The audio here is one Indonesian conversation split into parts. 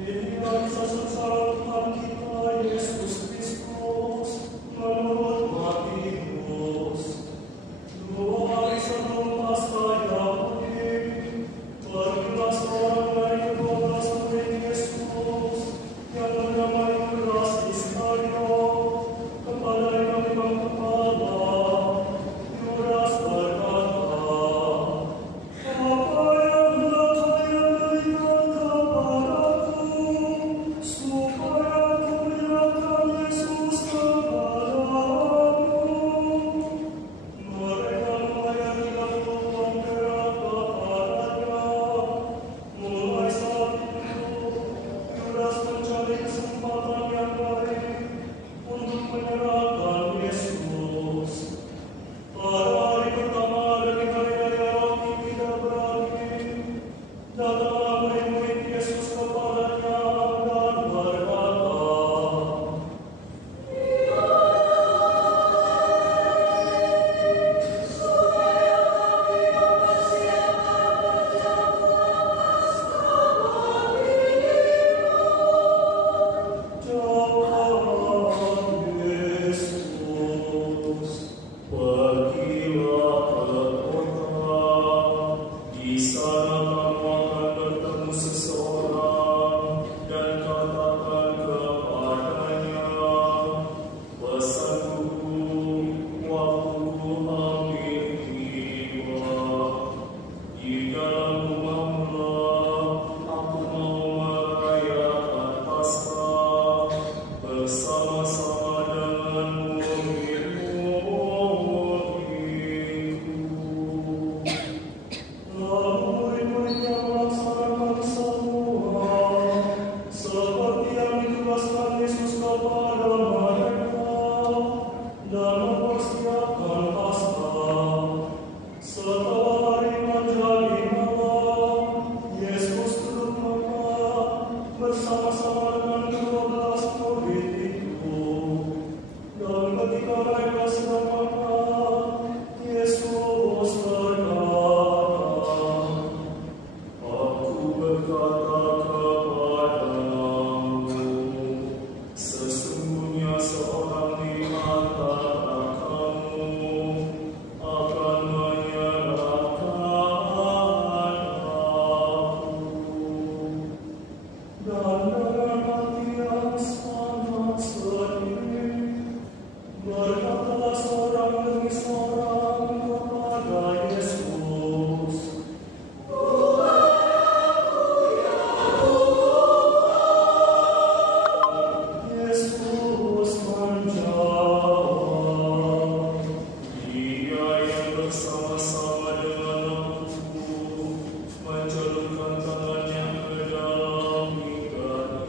Inilah kisah sengsara Tuhan kita Yesus Kristus menurut Matius. 2 hari sebelum Paskah Yahudi, pergilah seorang dari ke-12 murid Yesus yang bernama Yudas Iskariot kepada imam-imam kepala. Yudas berkata, "Apa yang hendak kalian berikan kepadaku supaya aku menyerahkan Yesus kepadamu?" Mereka membayar 30 uang perak kepadanya. Mulai saat itu, Yudas mencari kesempatan yang baik untuk menyerahkan Yesus. Pada hari pertama dari hari raya roti tidak beragi, datanglah murid-murid Yesus kepadanya dan berkata, "Jawab Yesus, pergilah ke kota. Di sana kamu akan bertemu seseorang dan katakan kepadanya, 'Pesanku, waktuku hampir tiba. Di dalam rumahmulah aku mau merayakan Paskah bersama-sama dengan murid-muridku.'" Lalu murid-muridnya melaksanakan semua seperti yang ditugaskan Yesus kepada mereka dan mempersiapkan Paskah. Setelah hari menjadi malam, Yesus duduk makan bersama-sama dengan 12 murid itu. Dan ketika mereka sedang makan, Yesus berkata, "Aku berkata kepadamu, sesungguhnya seorang di antara kamu akan menyerahkan aku." Dan dengan hati yang sangat sedih, berkatalah seorang demi seorang kepada Yesus, Yesus menjawab, "Dia yang bersama-sama dengan aku mencelupkan tangannya ke dalam ikan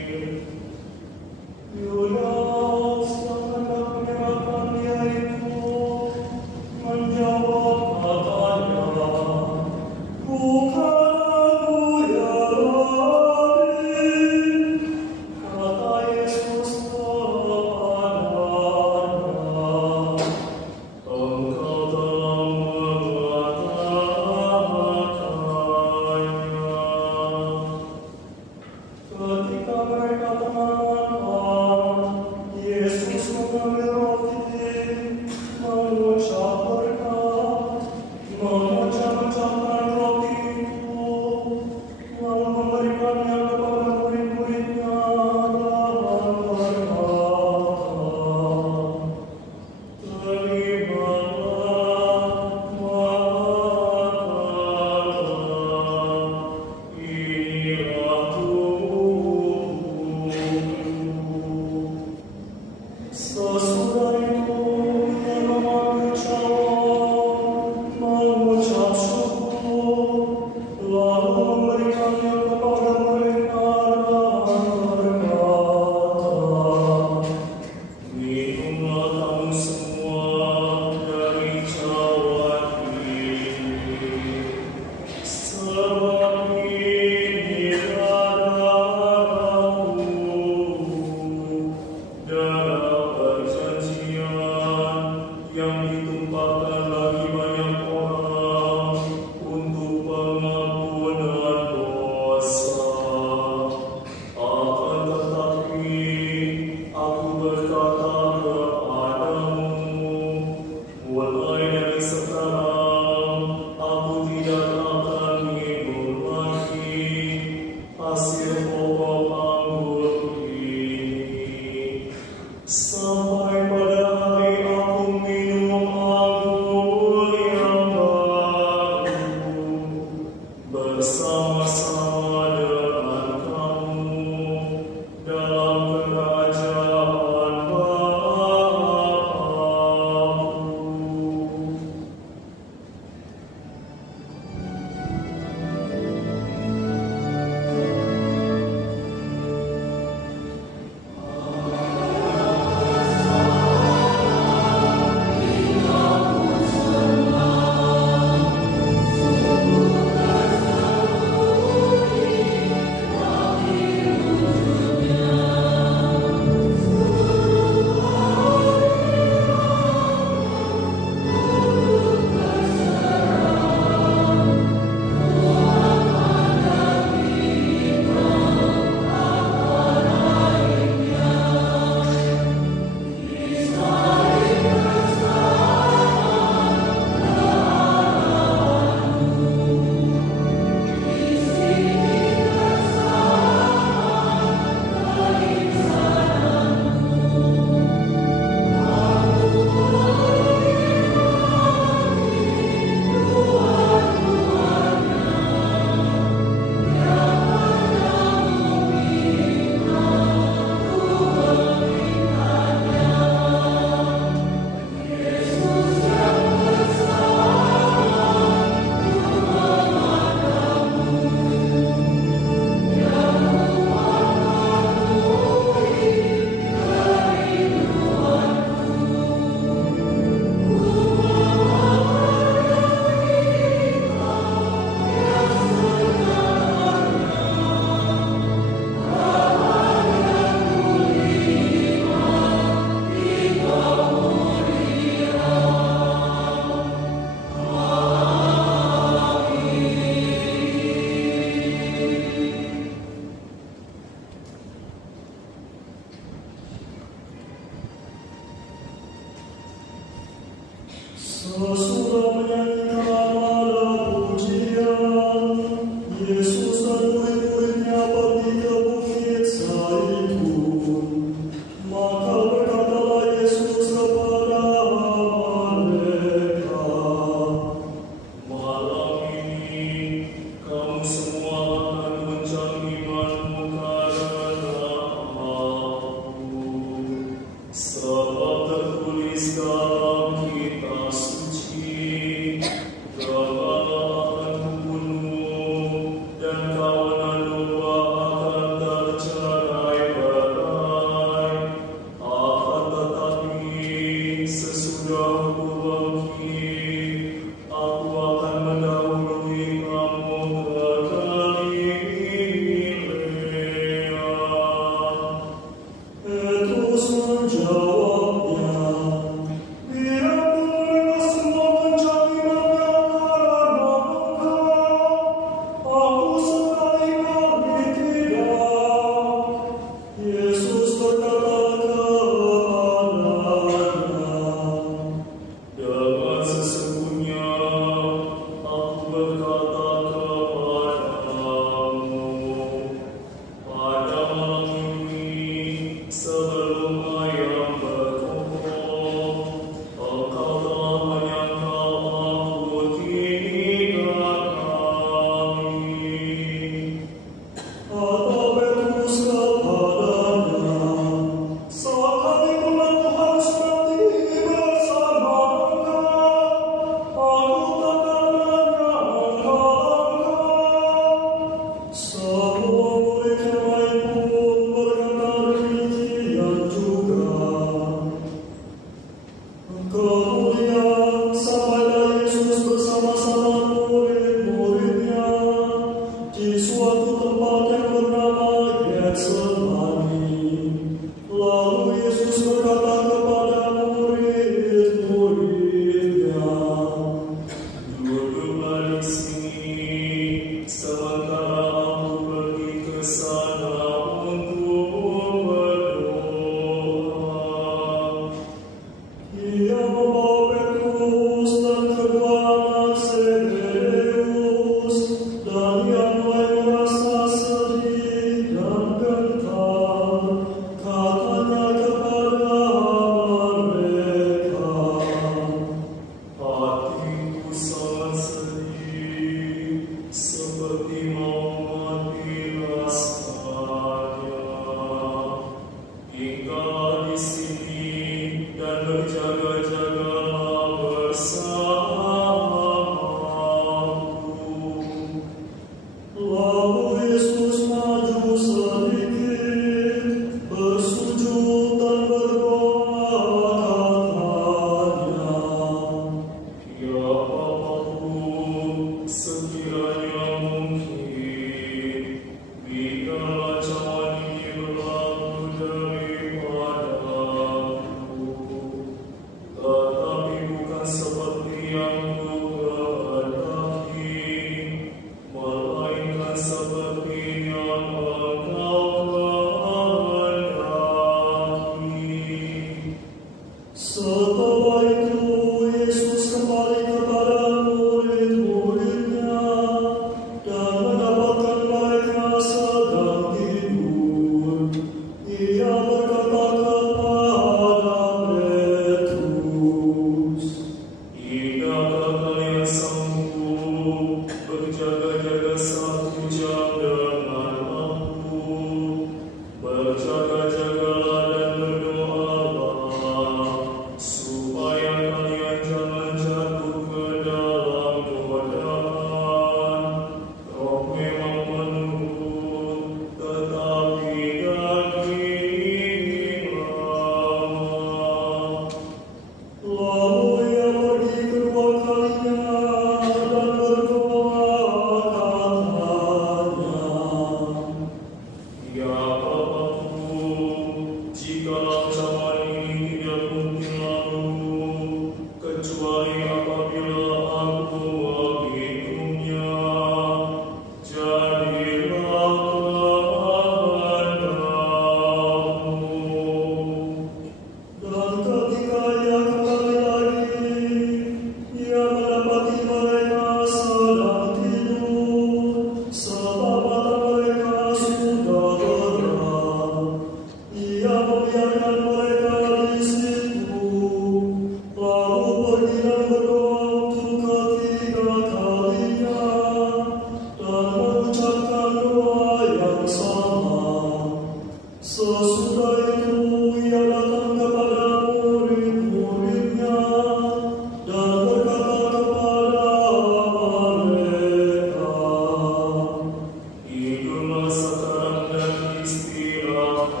Bangunlah sekarang dan istirahatlah.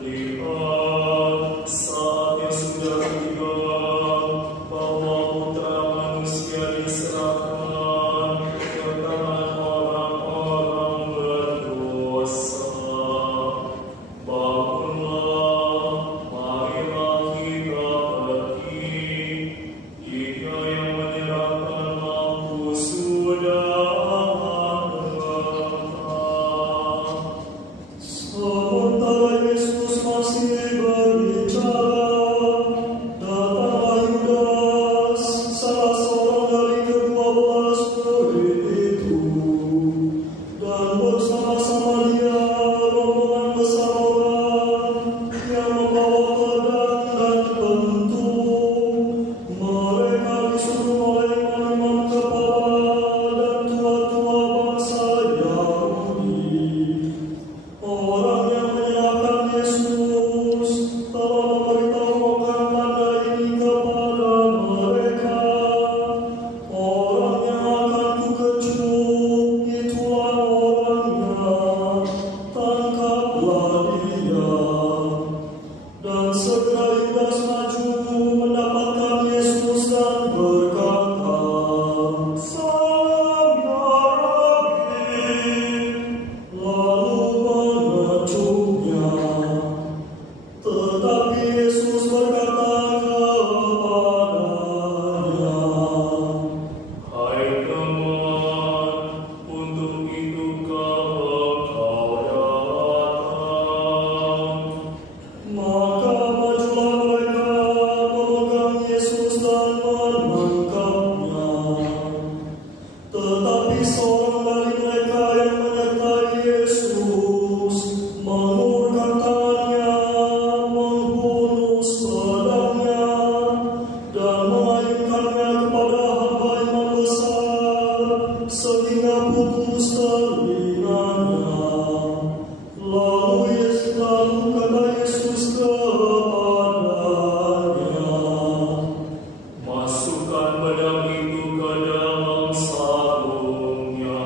Lihat, saatnya sudah tiba bahwa Putra Manusia diserahkan ke tangan orang-orang berdosa. Bangunlah, marilah kita pergi. Jika yang menyerahkan lampu sudah datang. Sementara Yesus masih berbicara, datanglah Yudas, salah seorang dari ke-12 murid itu, dan bersama-sama dia rombongan besar orang yang membawa pedang dan bentuk. Mereka disuruh oleh imam-imam kepala dan tua-tua bangsa Yahudi. Orang yang menyerahkan Yesus telah memberitahukan tanda ini kepada mereka. Orang yang akan kukecup, itulah orangnya. Tangkaplah dia. Dan segera Yudas maju mendapatkan Yesus dan berkata, "Salam ya Rabbi." Lalu mengecupnya. Tetapi Yesus berkata kepadanya, "Hai teman, untuk itukah engkau datang?" Maka majulah mereka memegang Yesus dan menangkapnya. Tetapi seorang dari mereka yang menyertai Yesus mengulurkan tangannya, menghunus pedangnya, dan mengayunkannya kepada hamba imam besar, sehingga putus telinganya. Lalu kata Yesus kepadanya, "Masukkan pedang itu ke dalam sarungnya,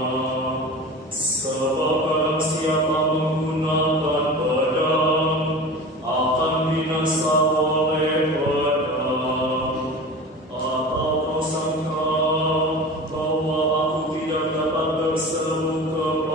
sebab barang siapa menggunakan pedang akan binasa oleh pedang. Atau kau sangka bahwa aku tidak dapat berseru kepada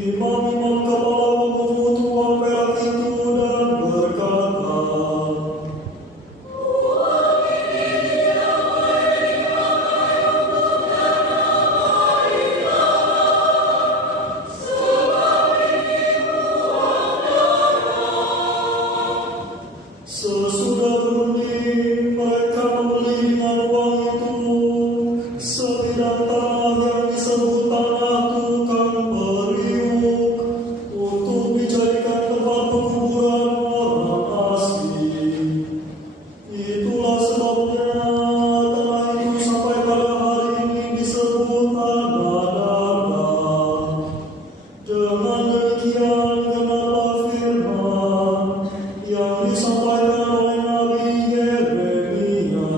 Imam-imam kepala pemutuan perak itu dan berkata, sesudah berunding mereka membeli dengan uang itu sebidang tanah yang disebut tanah tukang periuk untuk dijadikan tempat penguburan orang asing. Itulah sebabnya tanah itu sampai pada hari ini disebut tanah darah. Dengan demikian genaplah firman yang disampaikan oleh Nabi Yeremia.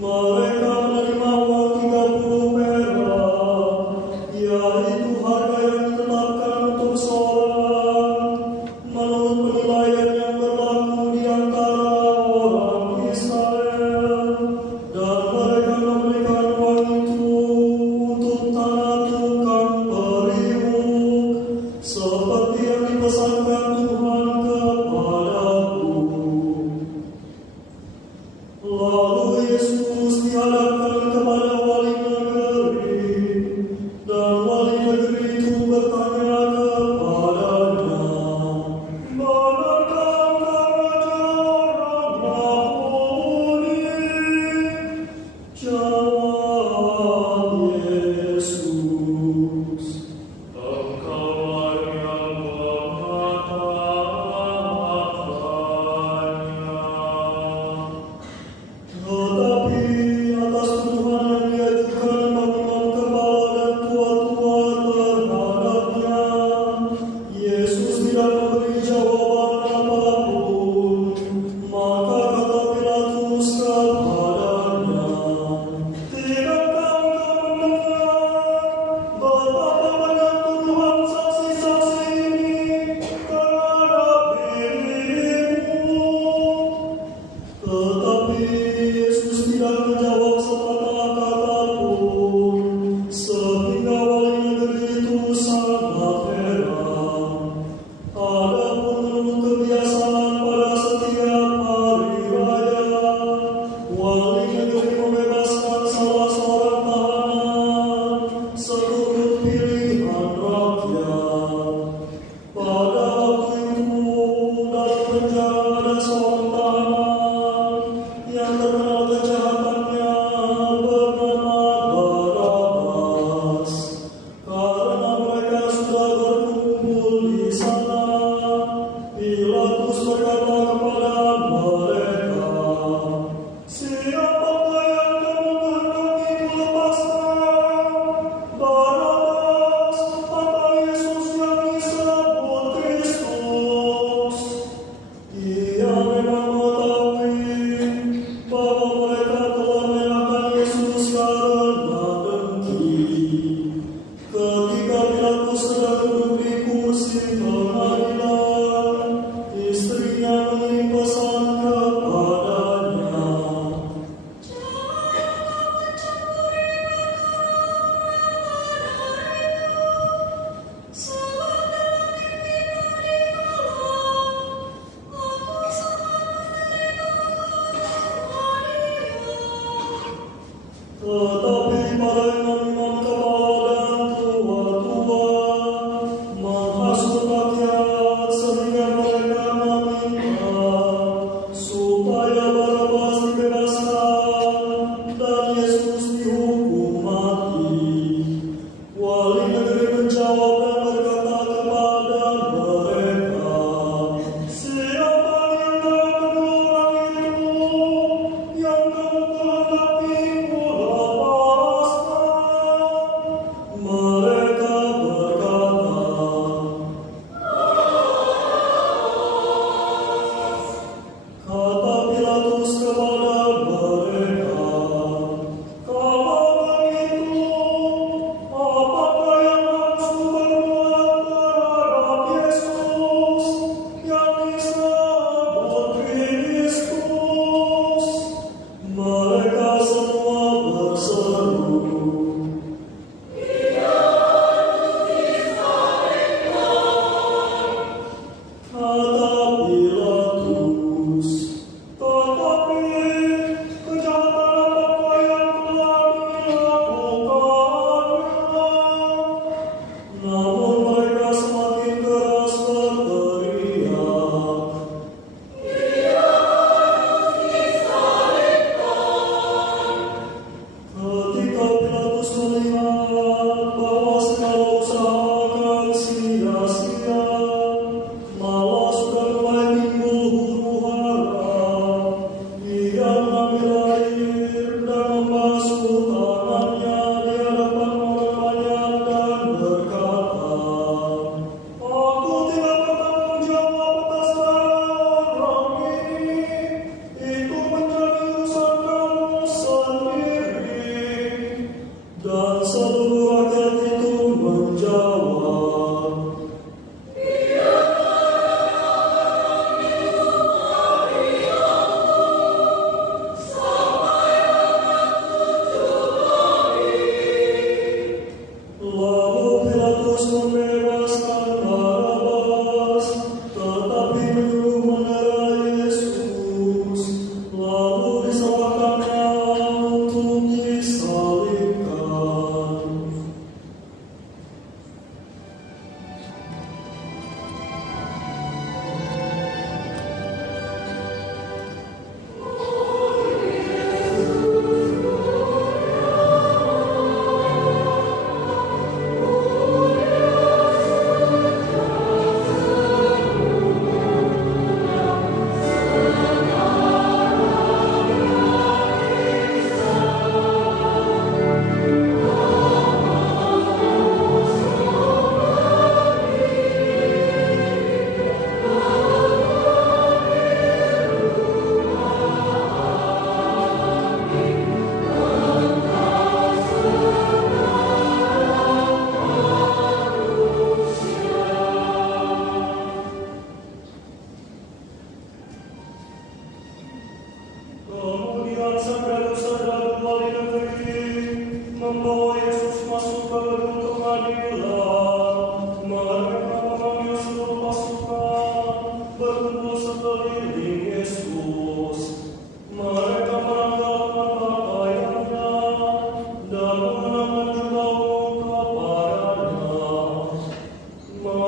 Mereka menerima uang 30 perak, yaitu harga yang ditetapkan untuk seorang, menurut penilaian yang berlaku di antara orang Israel. Dan mereka memberikan uang itu untuk tanah tukang periuk, seperti yang dipesankan Tuhan kepadaku. Lalu Yesus dihadapkan kepada wali negeri, dan wali negeri itu bertanya kepadanya, "Manakah orang ini?" Jawab Yesus, Engkau yang mengatakannya. tetapi atas tuduhan yang diajukan imam-imam kepala dan tua-tua terhadapnya, Yesus tidak memberi jawaban apapun. Maka kata Pilatus kepadanya, "Tidakkah engkau mendengar betapa banyak tuduhan saksi-saksi ini terhadap dirimu?" Tetapi Yesus tidak menjawab sepatah kata pun, sehingga wali negeri itu sangat heran. Adapun menurut kebiasaan pada setiap hari raya, wali negeri membebaskan salah seorang tahanan seturut pilihan rakyat. Pada waktu itu dalam penjara ada seorang tahanan yang terkenal kejahatannya bernama Barabas. Karena mereka sudah berkumpul di sana, Pilatus berkata kepada mereka, "Siapakah yang kamu kehendaki kulepaskan? Barabas atau Yesus yang disebut Kristus?" Ia memang mengetahui bahwa mereka telah menyerahkan Yesus karena dengki. Ketika Pilatus sedang duduk di kursi pengadilan, istrinya mengirim pesan kepadanya, tetapi para imam-imam kepala dan tua-tua menghasut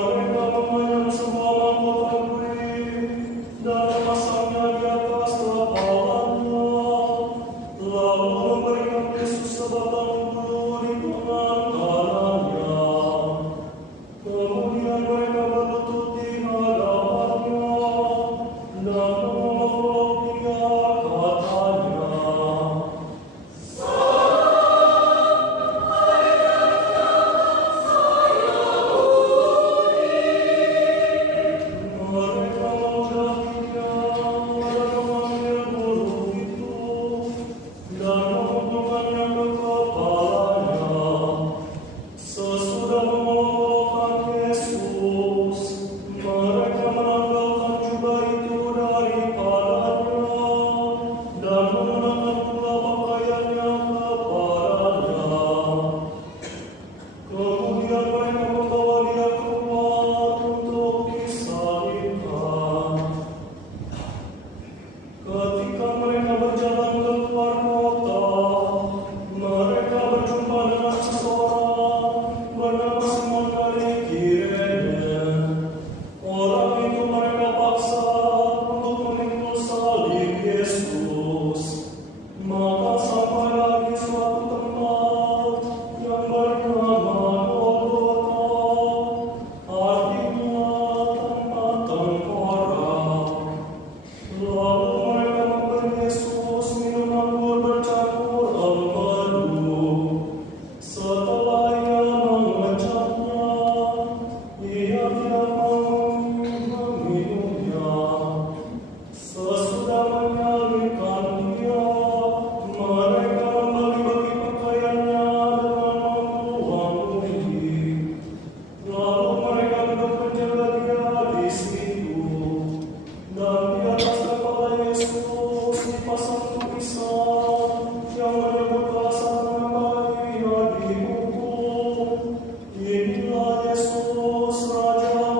Mereka memayang semua mahkota beri dan memasangnya di atas kepalanya, lalu memberikan Yesus sebatang bulu di tangan kanannya. Kemudian mereka berlutut di hadapannya dan memeluk dia, katanya, mereka mendakinya dan mengambil bulu itu dan mengumpulkannya ke kepalanya. Sesudah memotong Yesus, mereka menanggalkan jubah itu daripadanya dan mengenakan pula pakaiannya kepadanya. Kemudian mereka membawa dia keluar untuk disalibkan. Ketika mereka berjalan keluar kota, mereka berjumpa dengan seseorang bernama Simon dari Kirene. Orang itu mereka paksa untuk memikul salib Yesus. Maka sampailah di suatu tempat yang bernama Golgota, artinya tempat tengkorak. Lalu mereka memberi Yesus minum anggur bercampur empedu. Setelah ia mengecapnya, ia tidak mau meminumnya. Sesudah menyalibkan dia, mereka membagi-bagi pakaiannya dengan membuang-buang. Lalu mereka duduk menjaga dia di situ. Dan di atas kepala Yesus dipasang tulisan yang menyebut bahasa dia dihukum. Inilah Yesus, Raja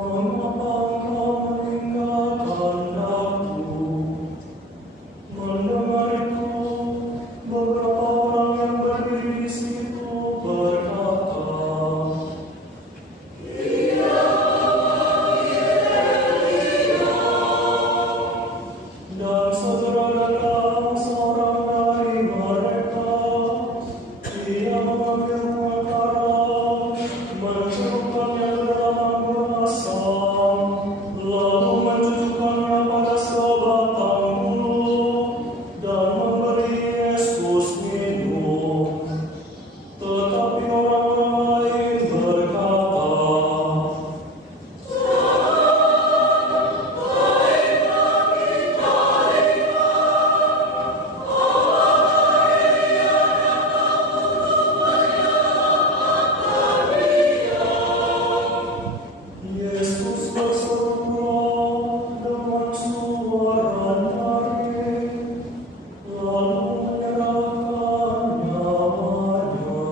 Mengapa engkau meninggalkan aku? Mendengar itu, beberapa orang yang berdiri di situ berkata, dan segera datang seorang dari mereka. Ia mengambil perkara, mencelupkannya ke dalam anggur asam, lalu mencucukkannya pada sebatang bulu, dan memberi Yesus minum. Tetapi orang-orang lain berkata, Yesus berseru dengan suara nyaring, lalu menyerahkan nyawanya.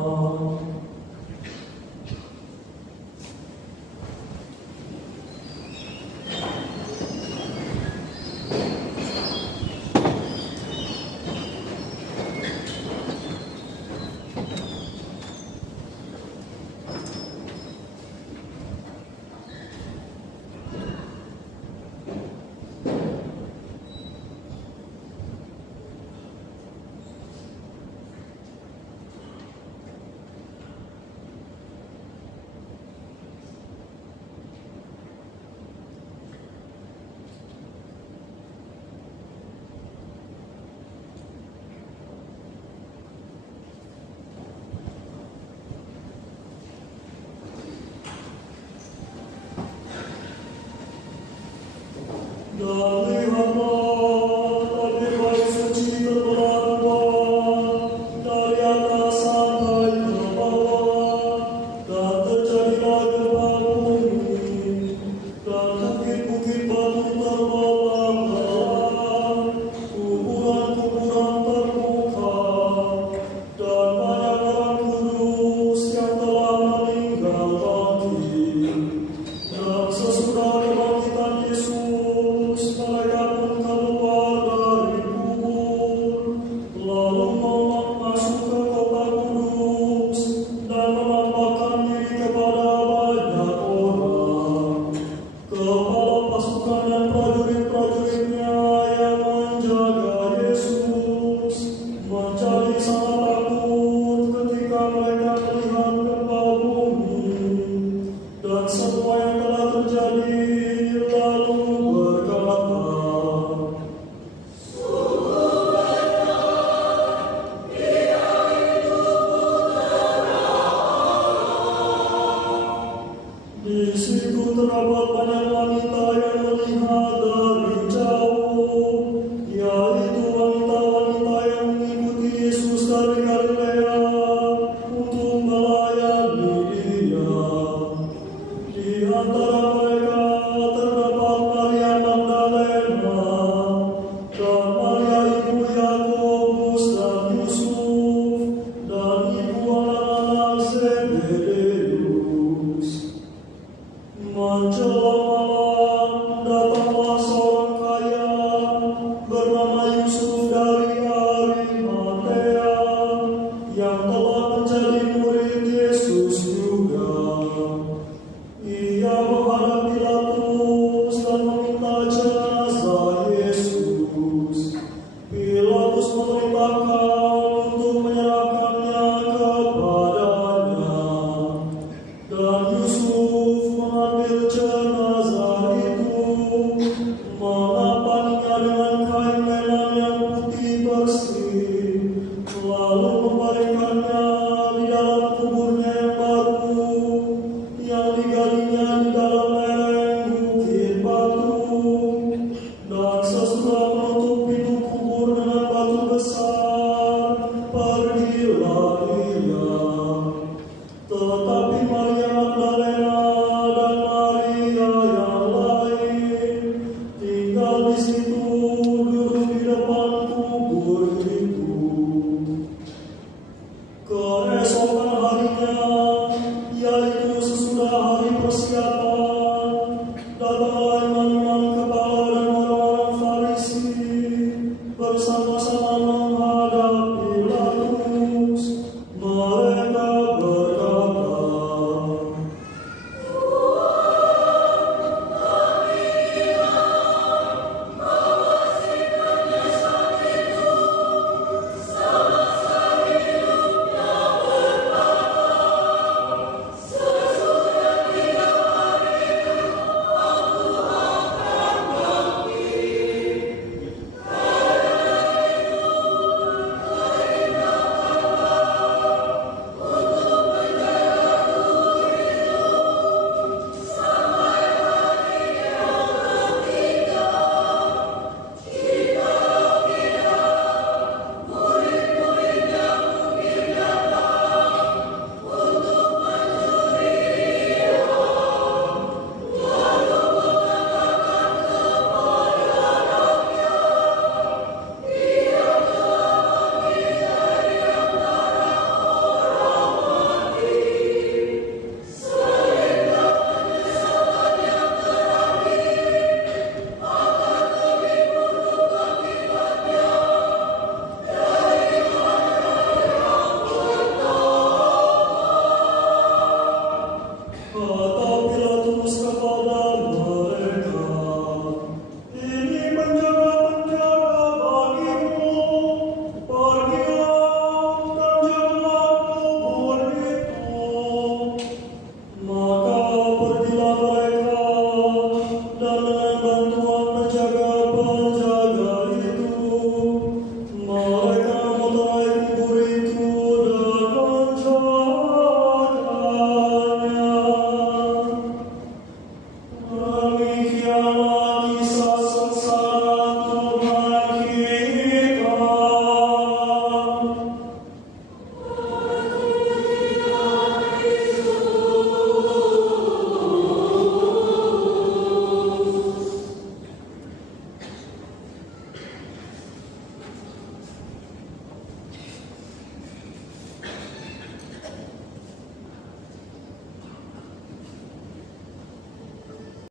Dan lihatlah, tabir kayu suci terbelah dua, dari atas sampai ke bawah, dan terjadilah gempa bumi, dan bukit-bukit batu terbelah-belah, kuburan-kuburan terbuka, dan banyak orang kudus yang telah meninggal mati. Dan sesudah kebangkitan Yesus, mereka pun keluar dari kubur, lalu masuk ke kota kudus, dan menampakkan diri kepada banyak orang. Kepala pasukan dan prajurit-prajuritnya yang menjaga Yesus menjadi sangat takut ketika mereka melihat gempa bumi dan semua yang telah terjadi, lalu berkata, di situ terdapat banyak wanita yang melihat dari jauh, yaitu wanita-wanita yang mengikuti Yesus dari Galilea untuk melayani Dia. Di antara mereka terdapat Maria Magdalena dan Maria ibu Yakobus dan Yusuf dan ibu anak-anak Zebedeus. Menjelang